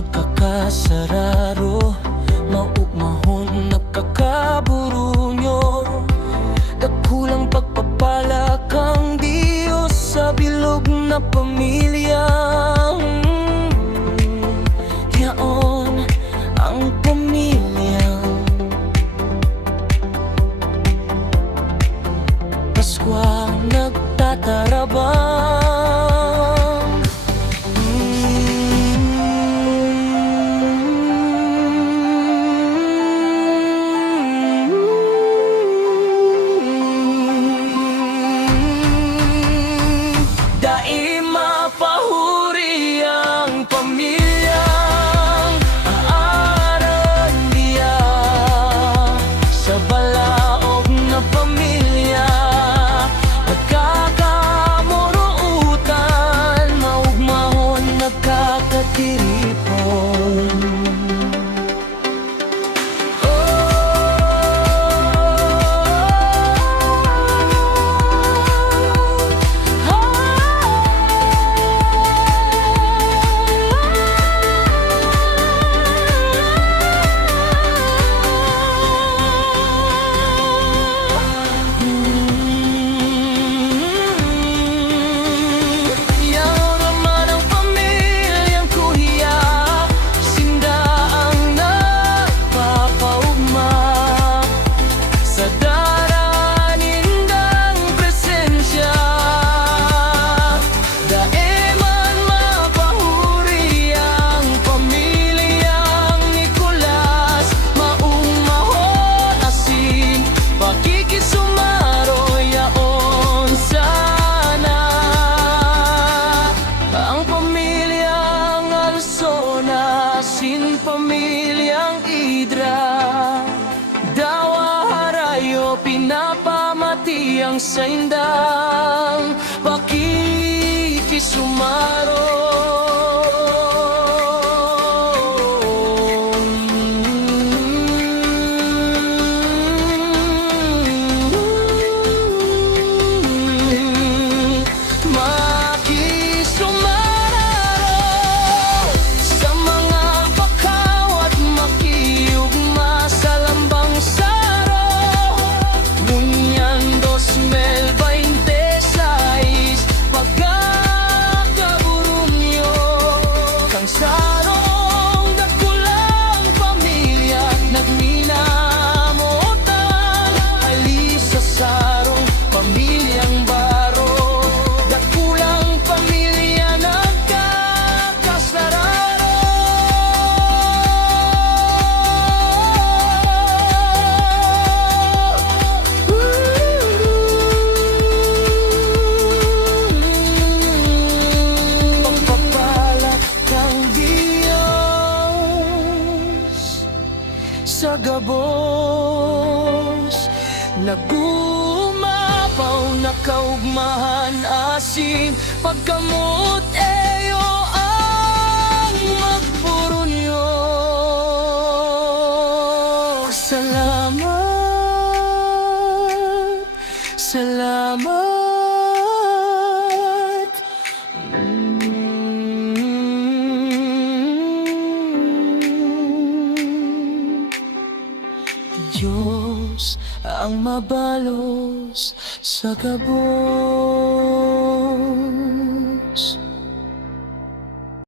nagkakasararo, maugmahon nagkakaburunyo. Dakulang pagpapala kang Diyos sa bilog na pamilya. Yaon ang pamilyang Paskwang nagtatarabang. Daima pahuri ang pamilyang Aarandia, sa balaog na pamilya nagkakamuruutan, maugmahon nagkakatiripon. Pamilyang Idra, Dawa Harayo, pinapamati ang saindang pakikisumaro. Sa gabos nagumapaw, nakaugmahan asin, pagkamot eyo ang magpurunyo. Salamat, salamat. Diyos ang mabalos sa gabos.